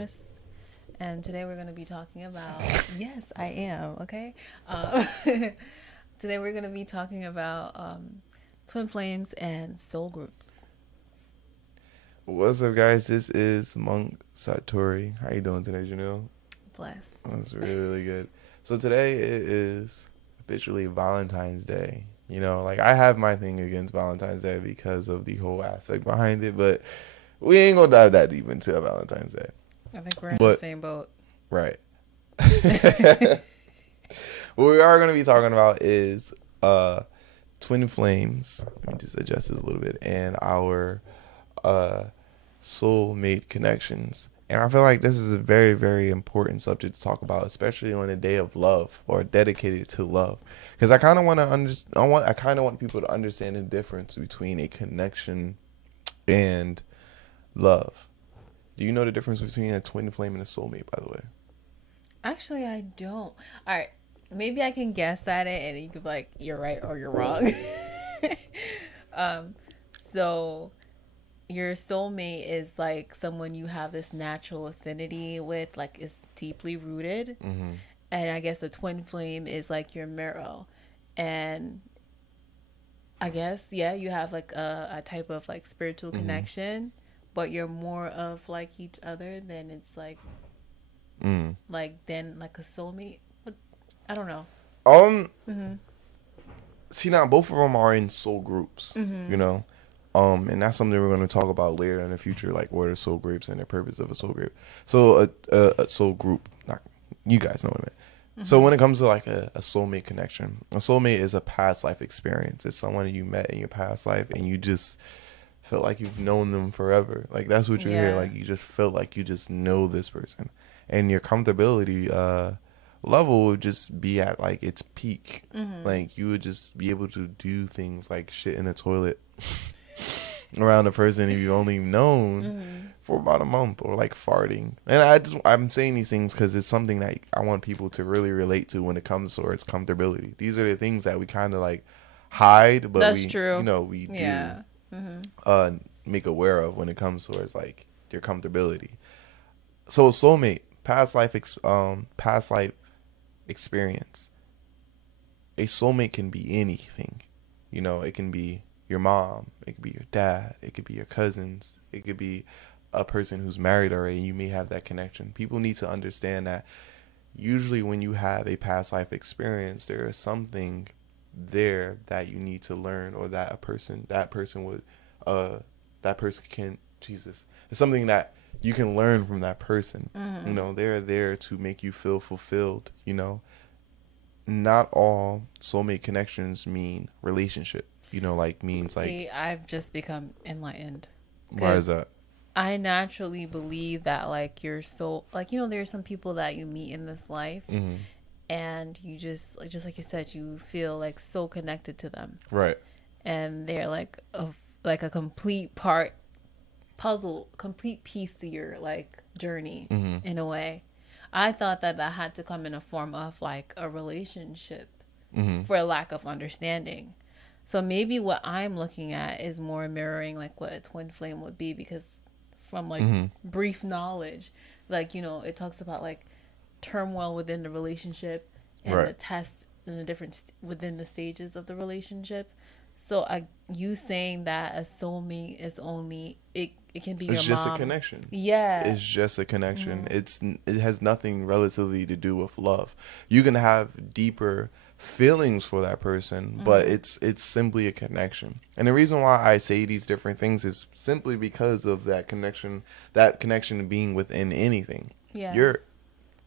Chris, and today we're going to be talking about. Yes, I am. Okay. Today we're going to be talking about twin flames and soul groups. What's up, guys? This is Monk Satori. How you doing today, Janelle? Blessed. That's really, really good. So today it is officially Valentine's Day. Like I have my thing against Valentine's Day because of the whole aspect behind it, but we ain't gonna dive that deep into Valentine's Day. I think we're in the But same boat. right. What we are gonna be talking about is twin flames. Let me just adjust this a little bit, and our uh soulmate connections. And I feel like this is a very, very important subject to talk about, especially on a day of love or dedicated to love. Because I kind of want to I kind of want people to understand the difference between a connection and love. Do you know the difference between a twin flame and a soulmate, by the way? Actually, I don't. All right. Maybe I can guess at it, and you could be like, "You're right" or "You're wrong." um, so your soulmate is like someone you have this natural affinity with, like is deeply rooted. Mm-hmm. And I guess a twin flame is like your marrow. And I guess, yeah, you have like a type of like spiritual Mm-hmm. connection, but you're more of like each other than it's Mm. than like a soulmate. I don't know. Um, Mm-hmm. See now, both of them are in soul groups. Mm-hmm. You know, and that's something we're going to talk about later in the future, like what are soul groups and the purpose of a soul group. So a soul group, not you guys know what I mean. So Mm-hmm. when it comes to like a soulmate connection, a soulmate is a past life experience. It's someone you met in your past life, and you just feel like you've known them forever. Like that's what you're here. Yeah. Like you just feel like you just know this person, and your comfortability level would just be at like its peak. Mm-hmm. Like you would just be able to do things like shit in the toilet around a person you've only known Mm-hmm. for about a month, or like farting. And I'm saying these things because it's something that I want people to really relate to when it comes towards comfortability. These are the things that we kind of like hide, but That's we true. we do Yeah. Mm-hmm. uh make aware of when it comes towards like your comfortability. So a soulmate, past life experience. A soulmate can be anything. It can be your mom, it could be your dad, it could be your cousins, it could be a person who's married already. You may have that connection. People need to understand that usually when you have a past life experience, there is something there that you need to learn, or that that person would uh that person can, Jesus, it's something that you can learn from that person. Mm-hmm. They're there to make you feel fulfilled. Not all soulmate connections mean relationship. Like means like, See, I've just become enlightened why is because that? I naturally believe that like your soul, like there's some people that you meet in this life, Hmm. and you just like you said, you feel like so connected to them, Right. and they're like a complete part puzzle, complete piece to your like journey Hmm. in a way. I thought that that had to come in a form of like a relationship Hmm. for a lack of understanding. So maybe what I'm looking at is more mirroring like what a twin flame would be, because from like Hmm. brief knowledge, like it talks about like turmoil within the relationship and Right. the test and the within the stages of the relationship. So you saying that a soulmate is only it can be your It's just a mom. connection. Yeah. It's just a connection. Mm-hmm. It has nothing relatively to do with love. You can have deeper feelings for that person, but Mm-hmm. it's simply a connection. And the reason why I say these different things is simply because of that connection being within anything. Yeah. Your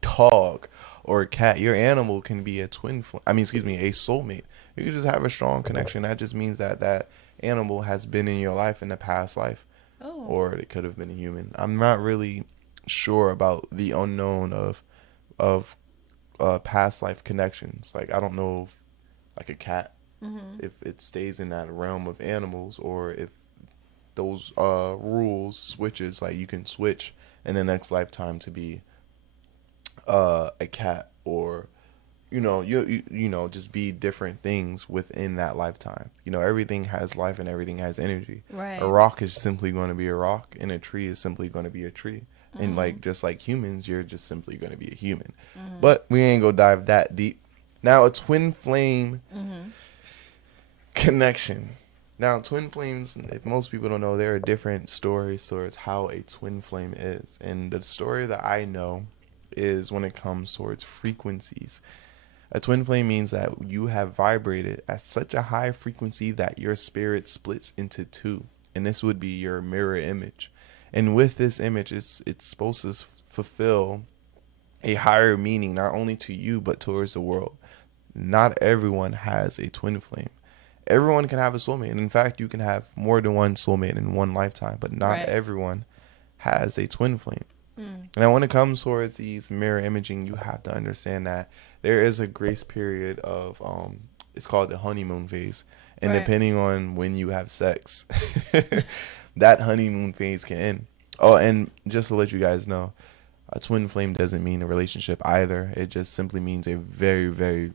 dog or a cat, your animal can be a excuse me, a soulmate. You can just have a strong connection. That just means that that animal has been in your life in the past life, Oh. or it could have been a human. I'm not really sure about the unknown of past life connections. Like I don't know if like a cat, Mm-hmm. if it stays in that realm of animals, or if those rules switches, like you can switch in the next lifetime to be a cat, or just be different things within that lifetime. Everything has life and everything has energy. A Right. rock is simply going to be a rock, and a tree is simply going to be a tree. And Mm-hmm. like just like humans, you're just simply going to be a human. Mm-hmm. But we ain't gonna dive that deep. Now, a twin flame Mm-hmm. connection. Now, twin flames, if most people don't know, there are different stories towards how a twin flame is. And the story that I know is when it comes towards frequencies. A twin flame means that you have vibrated at such a high frequency that your spirit splits into two. And this would be your mirror image. And with this image, it's supposed to fulfill a higher meaning, not only to you, but towards the world. Not everyone has a twin flame. Everyone can have a soulmate. And in fact, you can have more than one soulmate in one lifetime, but not Right. everyone has a twin flame. Mm. Now, when it comes towards these mirror imaging, you have to understand that there is a grace period of it's called the honeymoon phase, and Right. depending on when you have sex, that honeymoon phase can end. Oh, and just to let you guys know, a twin flame doesn't mean a relationship either. It just simply means a very, very,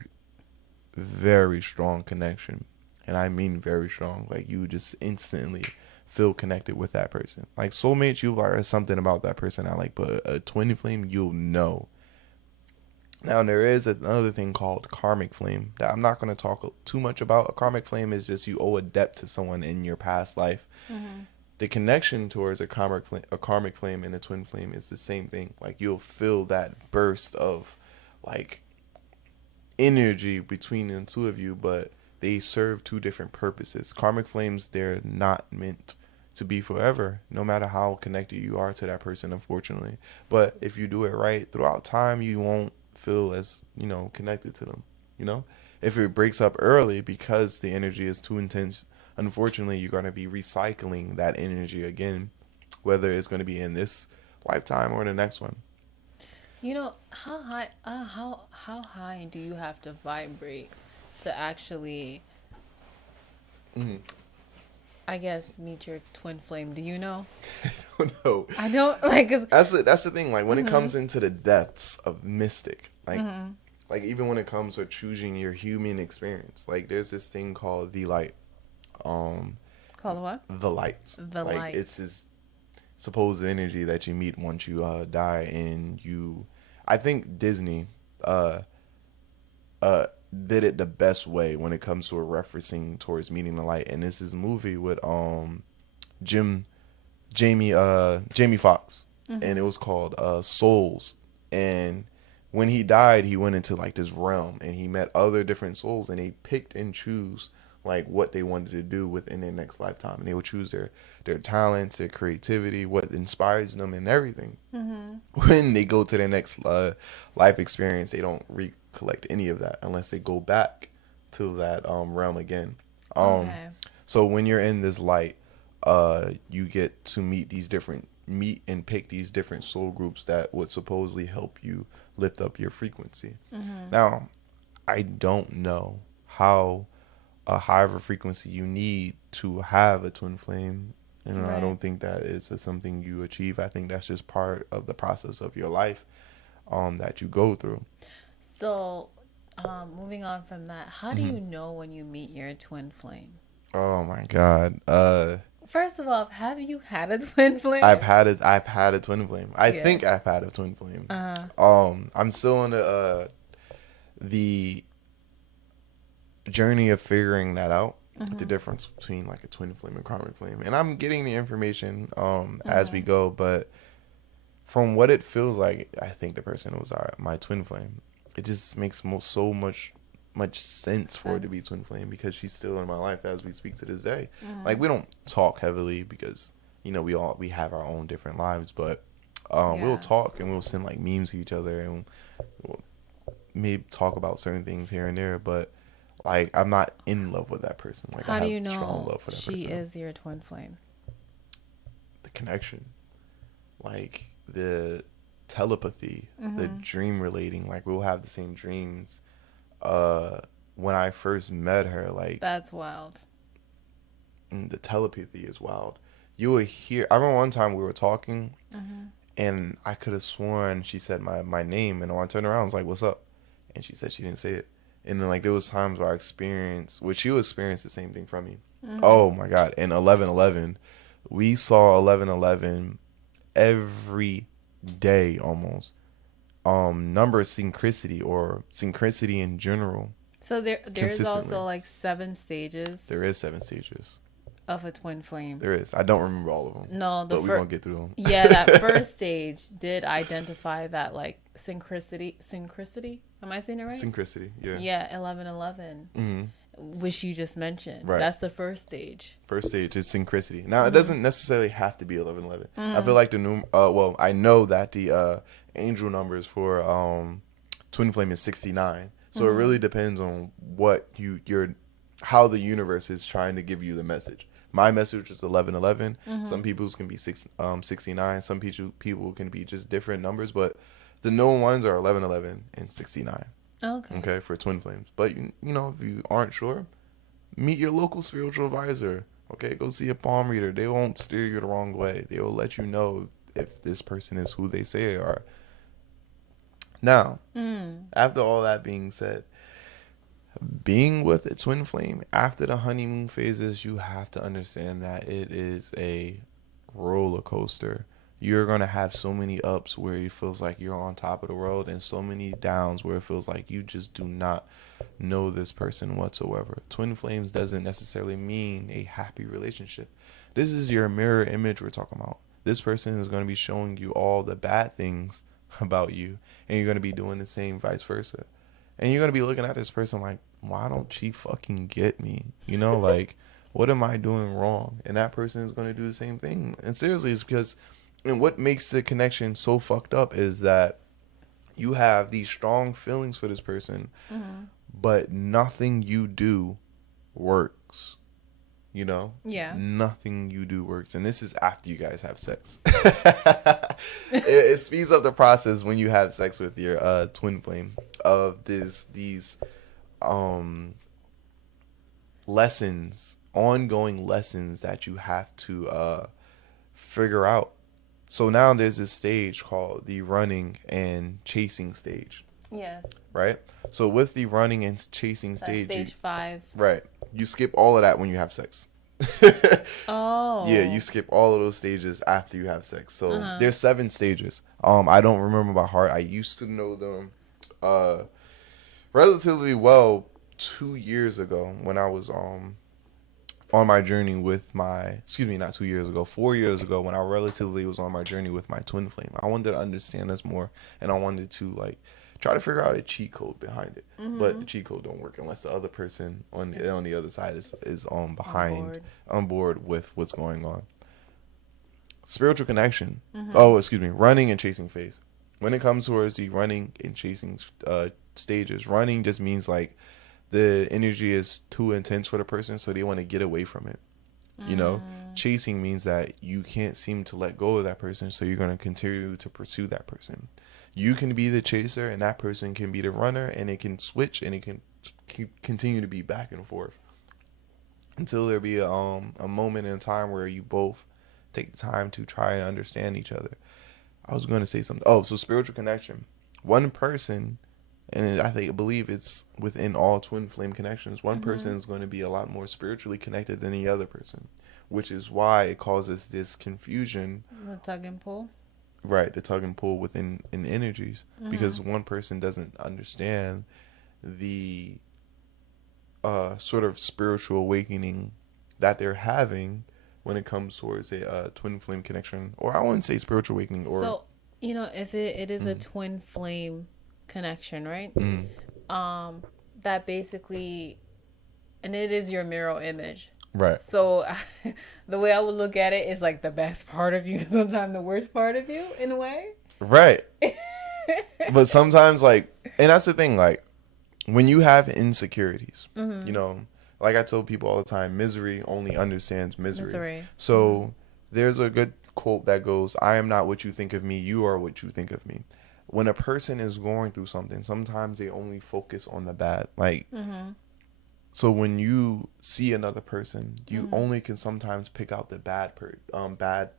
very strong connection, and I mean very strong. Like you just instantly feel connected with that person. Like soulmates, you are something about that person I like, but a twin flame, you'll know. Now there is another thing called karmic flame that I'm not going to talk too much about. A karmic flame is just you owe a debt to someone in your past life. Mm-hmm. The connection towards a karmic flame and a twin flame is the same thing. Like you'll feel that burst of like energy between the two of you, but they serve two different purposes. Karmic flames, they're not meant to be forever, no matter how connected you are to that person, unfortunately. But if you do it right throughout time, you won't feel as, connected to them, you know? If it breaks up early because the energy is too intense, unfortunately, you're going to be recycling that energy again, whether it's going to be in this lifetime or in the next one. How high? How high do you have to vibrate to actually, Mm-hmm. I guess, meet your twin flame? Do you know? I don't know. I don't like. 'Cause, That's the thing. Like when it mm-hmm. comes into the depths of mystic, Mm-hmm. like even when it comes to choosing your human experience, like there's this thing called the light. Um, Called what? the light. The Like light. it's this supposed energy that you meet once you die, and you. I think Disney uh uh did it the best way when it comes to a referencing towards meeting the light, and this is a movie with Jim Jamie Foxx, and Mm-hmm. it was called Souls. And when he died, he went into like this realm, and he met other different souls, and they picked and choose like what they wanted to do within their next lifetime, and they would choose their talents, their creativity, what inspires them, and everything. Mm-hmm. When they go to their next life experience, they don't recollect any of that unless they go back to that realm again. Um, Okay. so when you're in this light, you get to meet and pick these different soul groups that would supposedly help you lift up your frequency. Mm-hmm. Now, I don't know how a high of a frequency you need to have a twin flame. I Right. don't think that is something you achieve. I think that's just part of the process of your life that you go through. So, moving on from that, how do Hmm. you know when you meet your twin flame? Oh my God. First of all, have you had a twin flame? I've had a twin flame. I Yeah. think I've had a twin flame. Uh-huh. I'm still on the journey of figuring that out. The Mm-hmm. difference between like a twin flame and karmic flame, and I'm getting the information as we Mm-hmm. go. But from what it feels like, I think the person was my twin flame. It just makes so much sense for it to be Sense. twin flame because she's still in my life as we speak to this day. Mm-hmm. Like we don't talk heavily because we have our own different lives, but we'll Yeah. talk and we'll send like memes to each other, and we'll maybe talk about certain things here and there. But like I'm not in love with that person. Like I How do have you strong know love for that she person. is your twin flame? The connection, like the telepathy, the Mm-hmm. dream relating. Like we'll have the same dreams. Uh, when I first met her, like That's wild. the telepathy is wild. You will hear. I remember one time we were talking, Mm-hmm. and I could have sworn she said my name, and when I turned around, I was like, "What's up?" And she said she didn't say it. And then like there was times where I experienced, which you experienced the same thing from me. Mm-hmm. Oh my God! And 11:11, we saw 11:11 every day almost. Number synchronicity or synchronicity in general. So there's Consistently, also like 7 stages there is 7 stages. of a twin flame. There is. I don't remember all of them, No, the but we're first, gonna get through them. yeah, that first stage did identify that like synchronicity. Am I saying it right? Synchronicity, yeah. Yeah, 1111, which you just mentioned. Right. That's the first stage. First stage is synchronicity. Now it doesn't necessarily have to be 1111. I feel like well, I know that the angel numbers for Twin Flame is 69. So it really depends on what how the universe is trying to give you the message. My message is 1111. Some people's can be 69. Some people can be just different numbers, but the known ones are 1111 and 69. Okay. Okay, for twin flames. But you know, if you aren't sure, meet your local spiritual advisor. Okay, go see a palm reader. They won't steer you the wrong way. They will let you know if this person is who they say they are. Now, after all that being said, being with a twin flame after the honeymoon phases, you have to understand that it is a roller coaster. You're going to have so many ups where it feels like you're on top of the world, and so many downs where it feels like you just do not know this person whatsoever. Twin flames doesn't necessarily mean a happy relationship. This is your mirror image we're talking about. This person is going to be showing you all the bad things about you, and you're going to be doing the same vice versa. And you're going to be looking at this person like, why don't she fucking get me? You know, like, what am I doing wrong? And that person is going to do the same thing. And seriously, it's because, and what makes the connection so fucked up is that you have these strong feelings for this person, but nothing you do works. You know? Yeah. Nothing you do works. And this is after you guys have sex. It speeds up the process when you have sex with your twin flame of these lessons, ongoing lessons that you have to figure out. So now there's this stage called the running and chasing stage. Yes. Right? So with the running and chasing stage, Stage 5. right, you skip all of that when you have sex. Oh. Yeah, you skip all of those stages after you have sex. So there's 7 stages. I don't remember by heart. I used to know them relatively well 2 years ago when I was on my journey with my, not 2 years ago, 4 years ago when I relatively was on my journey with my twin flame. I wanted to understand this more, and I wanted to like try to figure out a cheat code behind it. But the cheat code don't work unless the other person on the other side is on board with what's going on. Spiritual connection. Running and chasing phase. When it comes towards the running and chasing stages, running just means like the energy is too intense for the person, so they want to get away from it. You know, chasing means that you can't seem to let go of that person, so you're going to continue to pursue that person. You can be the chaser, and that person can be the runner, and it can switch, and it can continue to be back and forth until there be a moment in time where you both take the time to try and understand each other. I was going to say something. Oh, so spiritual connection. One person, and I believe it's within all twin flame connections, one person is going to be a lot more spiritually connected than the other person, which is why it causes this confusion. The tug and pull. Right, the tug and pull within in energies, because one person doesn't understand the sort of spiritual awakening that they're having when it comes towards a twin flame connection, or I wouldn't say spiritual awakening, or so if it is a twin flame connection, right? That basically, and it is your mirror image. right. So the way I would look at it is like the best part of you, sometimes the worst part of you in a way. Right. But sometimes, like, and that's the thing, like, when you have insecurities, you know, like I tell people all the time, misery only understands misery. So there's a good quote that goes, I am not what you think of me, you are what you think of me. When a person is going through something, sometimes they only focus on the bad. Like, So when you see another person, you Mm. only can sometimes pick out the bad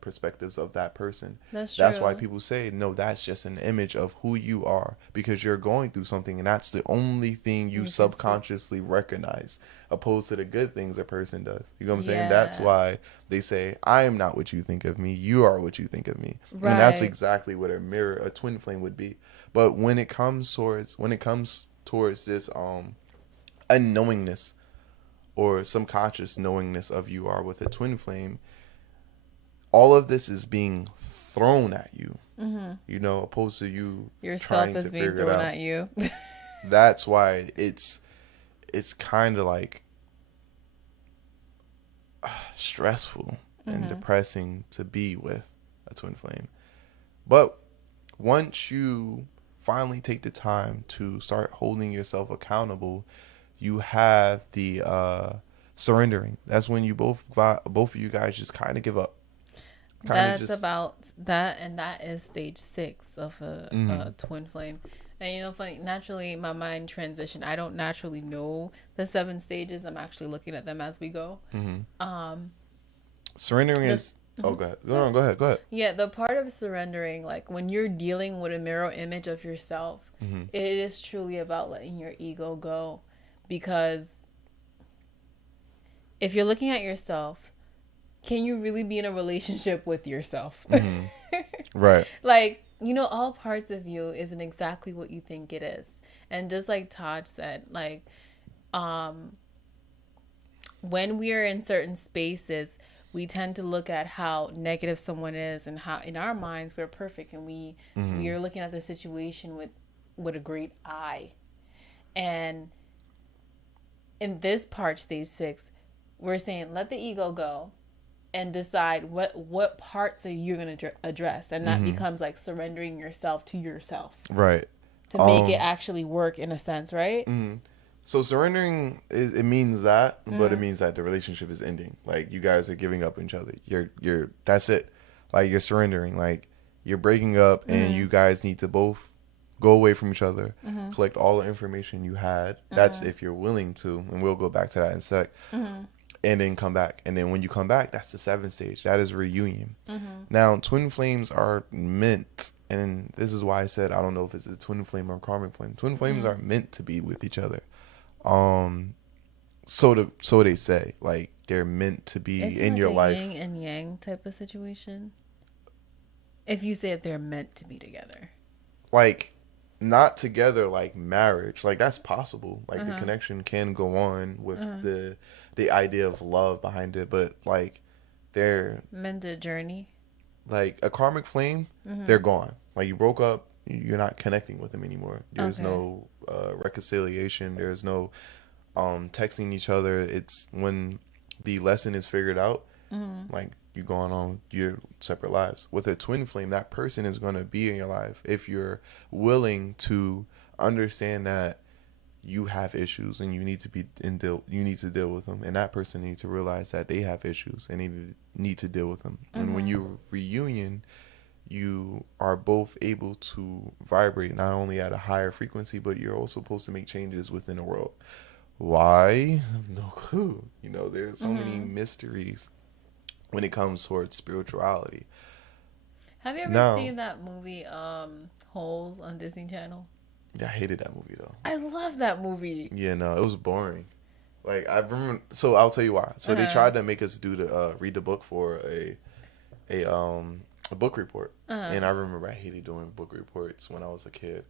perspectives of that person. That's That's why true. people say, no, that's just an image of who you are because you're going through something, and that's the only thing you You can see. subconsciously recognize, opposed to the good things a person does. You know what I'm saying? That's Yeah. why they say, I am not what you think of me. You are what you think of me, and that's Right. exactly what a twin flame would be. But when it comes towards this unknowingness or some conscious knowingness of you are with a twin flame, all of this is being thrown at you, Mm-hmm. opposed to you Yourself trying is to being figure it thrown out. at you. That's why it's kind of like stressful and Mm-hmm. depressing to be with a twin flame. But once you finally take the time to start holding yourself accountable, you have the surrendering. That's when you both of you guys just kind of give up, kind of That's just. about that, and that is stage 6 of Mm-hmm. a twin flame. And funny, naturally, my mind transition. I don't naturally know the 7 stages. I'm actually looking at them as we go. Mm-hmm. Um, Surrendering this, is. Oh, mhm. go ahead. Go No, no, ahead. go ahead. Go ahead. Yeah, the part of surrendering, like when you're dealing with a mirror image of yourself, Mm-hmm. it is truly about letting your ego go. Because if you're looking at yourself, can you really be in a relationship with yourself? Mm-hmm. Right. Like, all parts of you isn't exactly what you think it is. And just like Todd said, like, um, when we are in certain spaces, we tend to look at how negative someone is, and how in our minds we're perfect, and we Mm-hmm. are looking at the situation with a great eye. And in this part, stage 6, we're saying let the ego go and decide what parts are you going to address, and that Mm-hmm. becomes like surrendering yourself to yourself Right. to make it Um. actually work in a sense, right? Mm-hmm. So surrendering it means that, but it Mm-hmm. means that the relationship is ending. Like you guys are giving up on each other. You're that's it. Like you're surrendering. Like you're breaking up, and Mm-hmm. you guys need to both go away from each other, Mm-hmm. collect all the information you had. That's Mm-hmm. if you're willing to, and we'll go back to that in a sec. Mm-hmm. And then come back. And then when you come back, that's the 7th stage. That is reunion. Mm-hmm. Now, twin flames are meant, and this is why I said I don't know if it's a twin flame or a karmic flame. Twin flames Mm-hmm. are meant to be with each other. Um, so they say, like they're meant to be Isn't in like your a life. yin and yang type of situation? If you say if they're meant to be together. Like not together like marriage. Like that's possible. Like the Uh-huh. connection can go on with Uh-huh. the idea of love behind it, but like they're Meant to journey. like a karmic flame, Mm-hmm. they're gone. Like you broke up, you're not connecting with them anymore. There's Okay. no reconciliation. There's no texting each other. It's when the lesson is figured out, Mm-hmm. like you going on your separate lives. With a twin flame, that person is going to be in your life if you're willing to understand that you have issues and you need to you need to deal with them, and that person needs to realize that they have issues and they need to deal with them. And when Mm-hmm. you reunion, you are both able to vibrate not only at a higher frequency, but you're also supposed to make changes within the world. Why? I have no clue. There's so many Mm-hmm. mysteries when it comes towards spirituality. Have you ever Now, seen that movie, Holes, on Disney Channel? I hated that movie though. I love that movie. Yeah, no, it was boring. Like I remember, so I'll tell you why. So they Uh-huh. tried to make us do the read the book for a book report, Uh-huh. and I remember I hated doing book reports when I was a kid.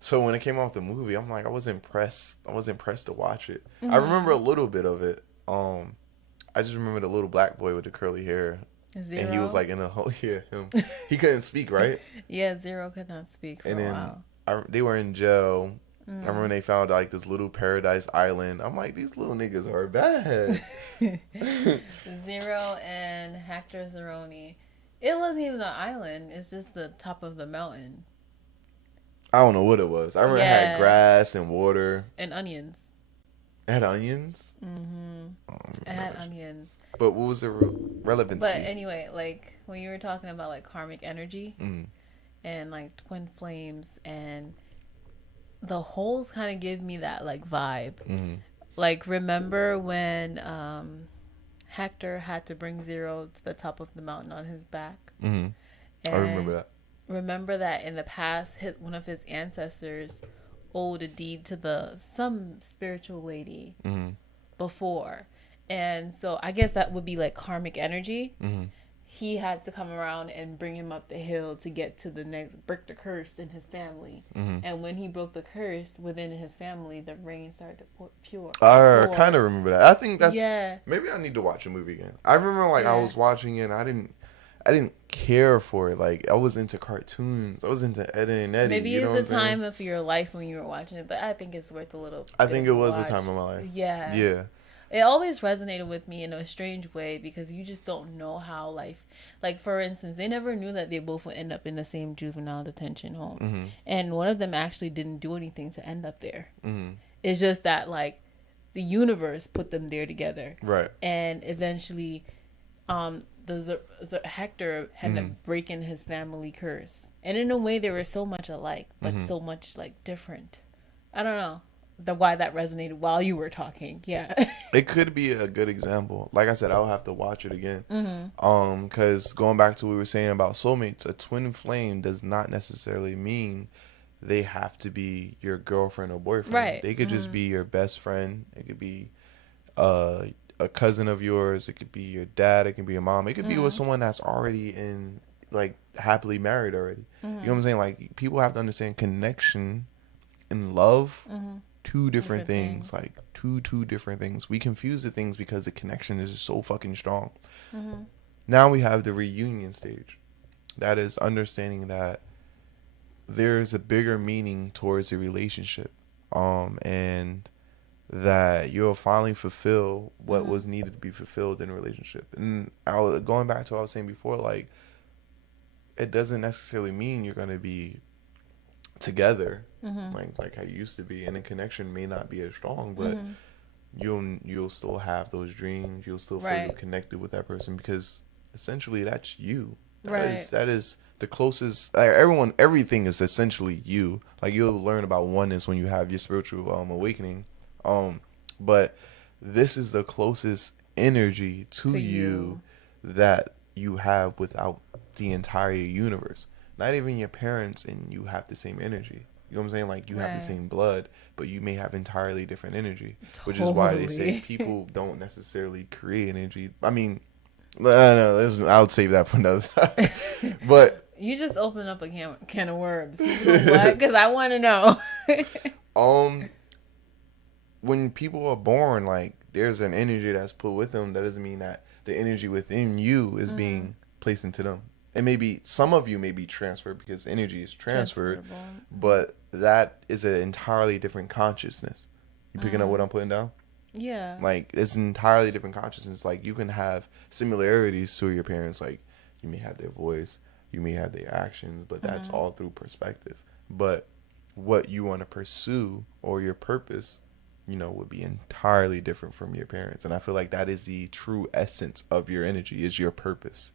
So when it came off the movie, I'm like, I was impressed. I was impressed to watch it. I remember Mm-hmm. a little bit of it. I just remember the little black boy with the curly hair, and he was Zero. like in a whole yeah him. He couldn't speak right, Yeah, Zero could not speak for and a then while. they were in jail. I remember Mm. when they found like this little paradise island. I'm like, these little niggas are bad. Zero and Hector Zeroni. It wasn't even an island. It's just the top of the mountain. I don't know what it was. I remember it had Yeah, grass and water. and onions. It had onions. Mm-hmm. I don't It had remember. onions. But what was the But relevancy? anyway, like when you were talking about like karmic energy Mm, and like twin flames, and the holes kind of give me that like vibe. mm, Like, remember when Hector had to bring Zero to the top of the mountain on his back? Mm-hmm. I remember And that. remember that in the past, one of his ancestors owed a deed to the some spiritual lady Mm-hmm. before. And so I guess that would be like karmic energy. Mm-hmm. He had to come around and bring him up the hill to get to the next, break the curse in his family. Mm-hmm. And when he broke the curse within his family, the rain started to I kind pour. of remember that. I think that's Yeah, maybe I need to watch a movie again. I remember like I yeah. was watching it and I didn't care for it. Like I was into cartoons. I was into Ed and Eddie. Maybe You know it's what the I'm saying? time of your life when you were watching it, but I think it's worth a little I bit think of it a was the watch. time of my life. Yeah. Yeah. It always resonated with me in a strange way because you just don't know how life, like for instance, they never knew that they both would end up in the same juvenile detention home. Mm-hmm. And one of them actually didn't do anything to end up there. Mm-hmm. It's just that like the universe put them there together. Right. And eventually Hector ended up breaking his family curse. And in a way they were so much alike, but so much like different. I don't know why that resonated while you were talking. Yeah. It could be a good example. Like I said, I'll have to watch it again. Because going back to what we were saying about soulmates, a twin flame does not necessarily mean they have to be your girlfriend or boyfriend. Right. They could just be your best friend. It could be a cousin of yours. It could be your dad. It could be your mom. It could be with someone that's already in like happily married already. You know what I'm saying? Like people have to understand connection and love. Two different things. Like two different things. We confuse the things because the connection is just so fucking strong. Now we have the reunion stage. That is understanding that there's a bigger meaning towards the relationship. And that you'll finally fulfill what was needed to be fulfilled in a relationship. And going back to what I was saying before, like it doesn't necessarily mean you're gonna be together like how you used to be, and the connection may not be as strong, but you'll still have those dreams. You'll still feel connected with that person because essentially that's you. That is the closest. Like, everything is essentially you. Like you'll learn about oneness when you have your spiritual awakening. But this is the closest energy to you that you have without the entire universe. Not even your parents and you have the same energy. You know what I'm saying? Like you have the same blood, but you may have entirely different energy, which is why they say people don't necessarily create energy. I mean, no, I would save that for another time. But you just opened up a can of worms. What? Because I want to know. When people are born, like there's an energy that's put with them. That doesn't mean that the energy within you is being placed into them. And maybe some of you may be transferred because energy is transferred, but that is an entirely different consciousness. You picking up what I'm putting down? Yeah. Like it's an entirely different consciousness. Like you can have similarities to your parents. Like you may have their voice, you may have their actions, but that's all through perspective. But what you want to pursue or your purpose, would be entirely different from your parents. And I feel like that is the true essence of your energy, is your purpose.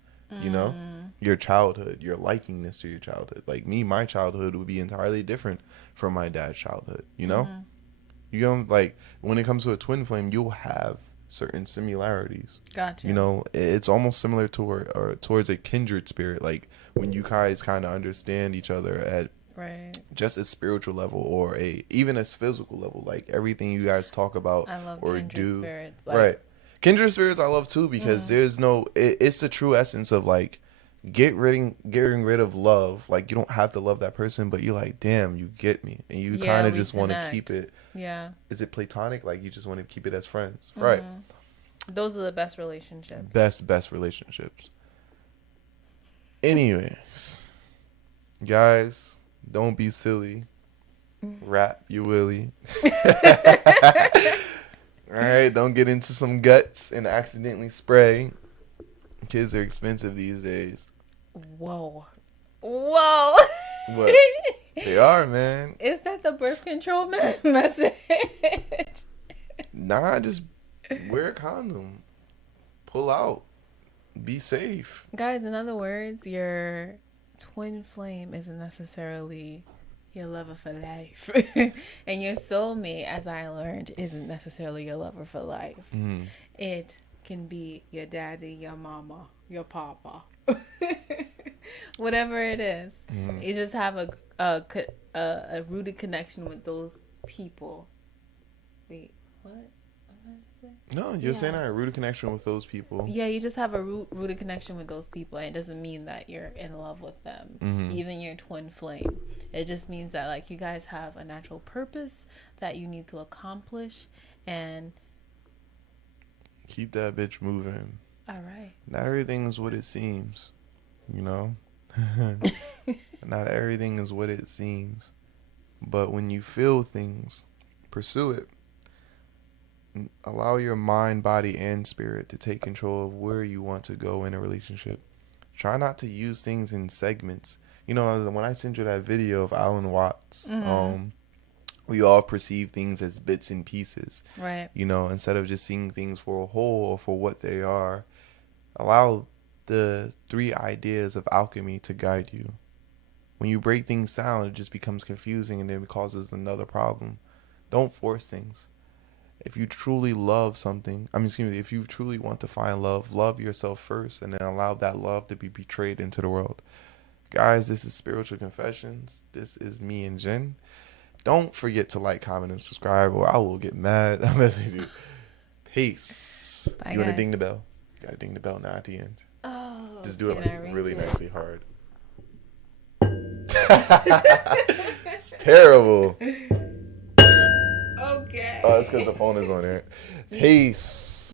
Your childhood, your likingness to your childhood. Like me, my childhood would be entirely different from my dad's childhood. Like when it comes to a twin flame, you'll have certain similarities. Gotcha. It's almost similar to towards a kindred spirit. Like when you guys kind of understand each other at just a spiritual level or even a physical level. Like everything you guys talk about I love or kindred do, spirits. right? Kindred spirits I love too because there's no. It's the true essence of like getting rid of love. Like you don't have to love that person, but you're like, damn, you get me, and you kind of just want to keep it. Yeah. Is it platonic? Like you just want to keep it as friends, right? Those are the best relationships. Best relationships. Anyways, guys, don't be silly. Rap you willy. All right, don't get into some guts and accidentally spray. Kids are expensive these days. Whoa. What? They are, man. Is that the birth control message? Nah, just wear a condom. Pull out. Be safe. Guys, in other words, your twin flame isn't necessarily your lover for life. And your soulmate, as I learned, isn't necessarily your lover for life. Mm. It can be your daddy, your mama, your papa. Whatever it is. Mm. You just have a rooted connection with those people. Wait, what? What did I say? No, you're saying I had a rooted connection with those people. Yeah, you just have a rooted connection with those people. And it doesn't mean that you're in love with them, even your twin flame. It just means that, like, you guys have a natural purpose that you need to accomplish, and keep that bitch moving. all right. Not everything is what it seems, you know. Not everything is what it seems, but when you feel things, pursue it. Allow your mind, body, and spirit to take control of where you want to go in a relationship. Try not to use things in segments. You know, when I sent you that video of Alan Watts, we all perceive things as bits and pieces. Right. You know, instead of just seeing things for a whole or for what they are. Allow the 3 ideas of alchemy to guide you. When you break things down, it just becomes confusing and then it causes another problem. Don't force things. If you truly love something, if you truly want to find love, love yourself first and then allow that love to be betrayed into the world. Guys, this is Spiritual Confessions. This is me and Jen. Don't forget to like, comment, and subscribe or I will get mad. I'm messing with you. Peace. Bye, you want to guys. ding the bell? You got to ding the bell now at the end. Oh, Just do it like really nicely hard. It's terrible. Okay. Oh, it's because the phone is on there. Peace.